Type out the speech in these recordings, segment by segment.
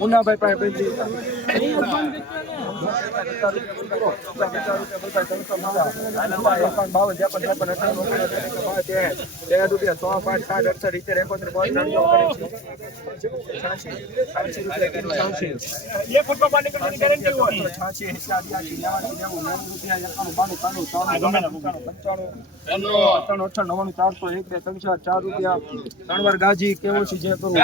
મુન્નાભાઈ પાસે બેસી રૂપિયા સો પાંચ સાત અડસઠ ઇત્તેર એકોતેર બોતેર છ્યાસી છ્યાસી નેવું નેવું રૂપિયા એકાણું બાણું ત્રાણું ત્રાણું પંચાણું અઠ્ઠાણું અઠ્ઠાણું નવ્વાણું ચારસો એક બે ત્રણ ચાર ચાર રૂપિયા ત્રણ વાર ગાજી કેવો છે જે કરું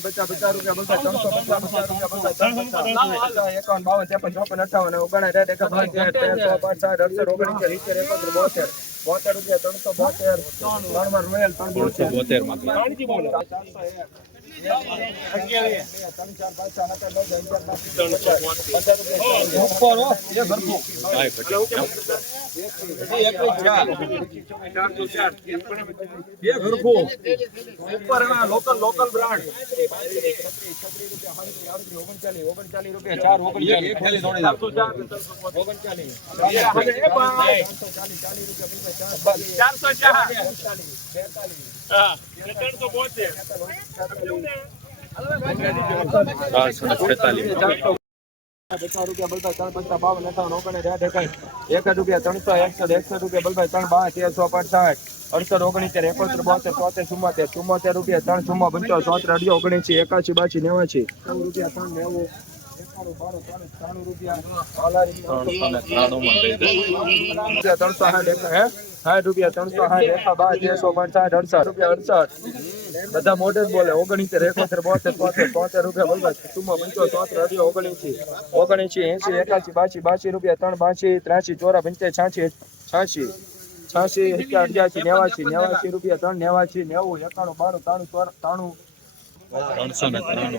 પચાસ પચાસ રૂપિયા ત્રણસો બોતેર બોતેર ત્રણસો બોતેર ત્રણ વાર બોતેર બોતેર માં ચારસો એક ત્રણ ચાર પાંચ છ સાત આઠ નવ દસ અગિયાર બાર તેર ચૌદ પંદર રૂપિયા લોકલ લોકલ બ્રાન્ડ ઓગણચાલીસ રૂપિયા ચાર ઓગણચાલીસ ચારસો ચાર ઓગણચાલીસ ચારસો ચારસો ને છેતાલીસ પચાસ પચાસ એક રૂપિયા ત્રણસો એકસઠ એકસઠ રૂપિયા બલભાઈ ત્રણ બાર તેરસો પાંચ સાઠ અડસઠ ઓગણીસેર એકોતેર બોતેર તોતેર ચુમ્મોતેર ચુમ્મોતેર રૂપિયા ત્રણ ચુમ્મો પંચાવન ચોતેર અઢી ઓગણીસી એકાસી બાસી નેવાસી નવ રૂપિયા ત્રણ ત્રણસો સાઠ રૂપિયા ત્રણસો સાઠ એકા બાર તેરસો પાંચ સાઠ અડસઠ રૂપિયા અડસઠ. બધા જ બોલે ઓગણીસેર એકોતેર, બોતેર તોતેર તોતેર રૂપિયા બોલવા ચુમ્મો પંચો ચોતેર અઢી ઓગણીસી ઓગણીસી એસી એકાસી બાસી બાસી રૂપિયા, ત્રણ, બાસી, ત્રાસી, ચોરા, પંચાયત છાસી છાસી છાસી એક્યા અગિયાસી નેવાસી નેવાસી રૂપિયા, ત્રણ, નેવાસી, નેવું, એકાણું, બાણું, ત્રાણું ત્રાણું. ત્રાણું.